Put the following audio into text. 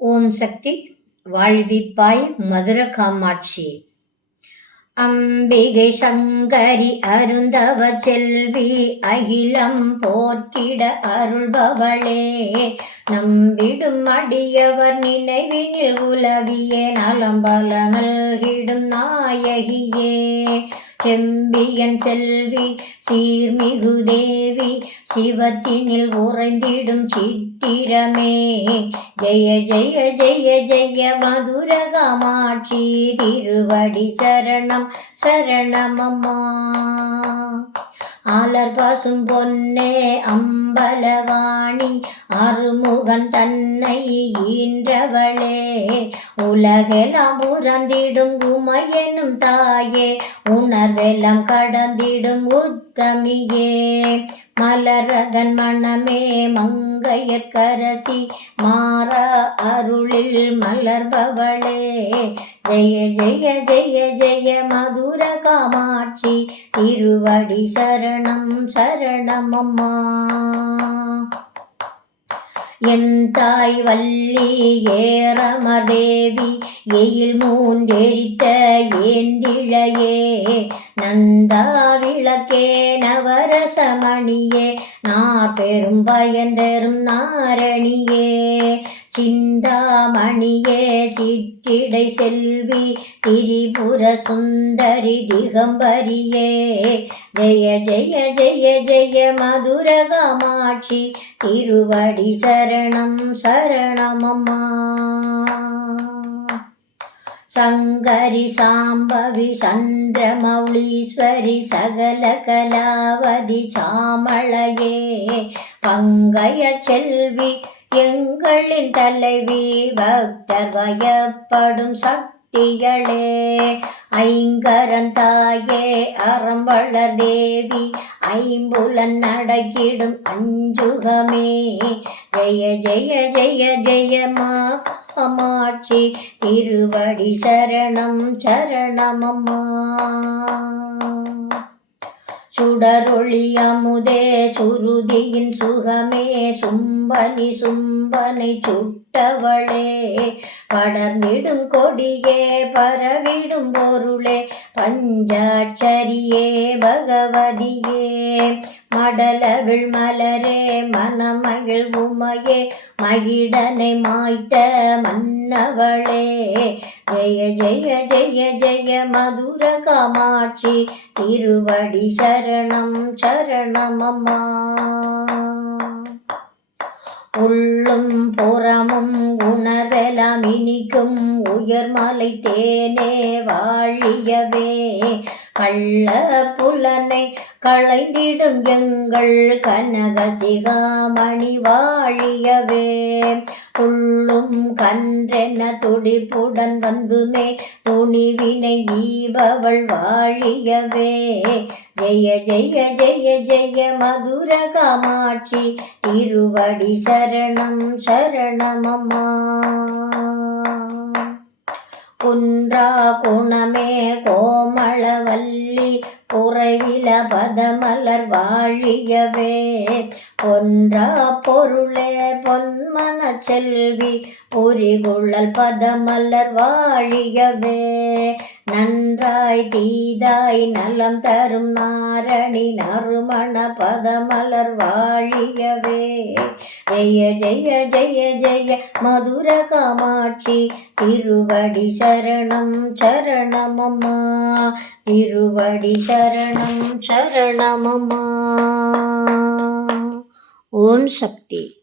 ஓம் சக்தி வாழ்விப்பாய் மதுர காமாட்சி. அம்பிகை சங்கரி அருந்தவர் செல்வி அகிலம் போற்றிட அருள்பவளே. நம்பிடும் அடியவர் நினைவினில் உலவியே நலம்பல நல்கிடும் நாயகியே. செம்பியன் செல்வி சீர்மிகு தேவி சிவத்தினில் உறைந்திடும் சித்திரமே. ஜெய ஜெய ஜெய ஜெய மதுர காமாட்சி திருவடி சரணம் சரணமம்மா ஆலர் பாசும் பொன்னே அம்பலவாணி அருமுகன் தன்னை ஈன்றவளே. உலகெல்லாம் உறந்திடும் உமையெனும் தாயே உணர்வெல்லாம் கடந்திடும் உத்தமியே. மலரதன் மணமே மங்கையற்கரசி மாற அருளில் மலர்பவளே. ஜெய ஜெய ஜெய ஜெய மதுர காமாட்சி திருவடி சரணம் சரணமம்மா என் தாய் வள்ளி ஏறமதேவி எயில் மூன்றெரித்த ஏந்திழையே. நந்தா விளக்கே நவரசமணியே நார் பெரும் பயந்தரும் நாரணியே. சிந்தாமணியே சிற்றிடை செல்வி திரிபுர சுந்தரி திகம்பரியே. ஜெய ஜெய ஜெய ஜெய மதுர காமாட்சி திருவடி சரணம் சரணமம்மா. சங்கரி சாம்பவி சந்திரமௌளீஸ்வரி சகல கலாவதி சாமளையே. பங்கய செல்வி எங்களின் தலைவி பக்தர் வயப்படும் சக்திகளே ஐங்கரன் தாயே அறம்பளர் தேவி ஐம்புலன் நடக்கிடும் அஞ்சுகமே. ஜெய ஜெய ஜெய ஜெயமா காமாட்சி திருவடி சரணம் சரணமம்மா. சுடரொளி அமுதே சுருதியின் சுகமே சும்பனி சும்பனை சுட்டவளே. படர்ந்திடும் கொடியே பரவிடும் பொருளே பஞ்சாட்சரியே பகவதியே. மடலவிழ் மலரே மனமகிழ் உமையே. மகிடனை மாய்த்த மன்னவளே. ஜெய ஜெய ஜெய ஜெய மதுர காமாட்சி. திருவடி சரணம் சரணமம்மா உள்ளும் புறமும் உணர்வெலாம் இனிக்கும் உயர்மலை தேனே வாழியவே. கள்ள புலனை களைந்திடும் எங்கள் கனக சிகாமணி வாழியவே. துள்ளும் கன்றென துடிப்புடன் வந்துமே துணிவினை ஈபவள் வாழியவே. ஜெய ஜெய ஜெய ஜெய மதுர காமாட்சி திருவடி சரணம் சரணமம்மா. குன்றா குணமே கோமளவல்ல குறைவில பதமலர் வாழியவே. பொன்றா பொருளே பொன்மன செல்வி பொறிகுழல் பதமலர் வாழியவே. நன்றாய் தீதாய் நலம் தரும் நாரணி நறுமண பதமலர் வாழியவே. ஜெய ஜெய ஜெய ஜெய மதுர காமாட்சி திருவடி சரணம் சரணமம்மா. திருவடி சரணம் சரணமம்மா. ஓம் சக்தி.